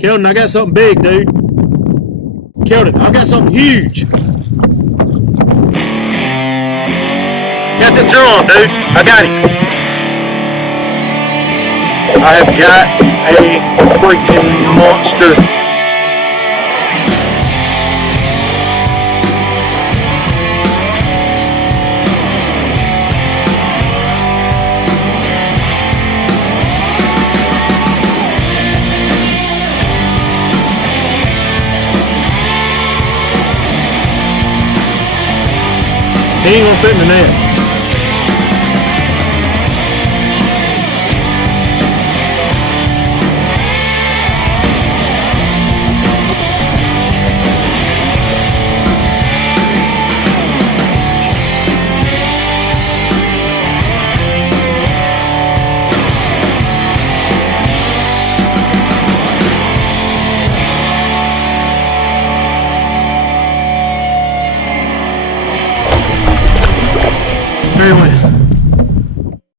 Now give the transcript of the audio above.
Keldon, I got something big, dude. Keldon, I got something huge. Got this drum, dude. I got him. I have got a freaking monster. He ain't gonna fit in the net. Anyway.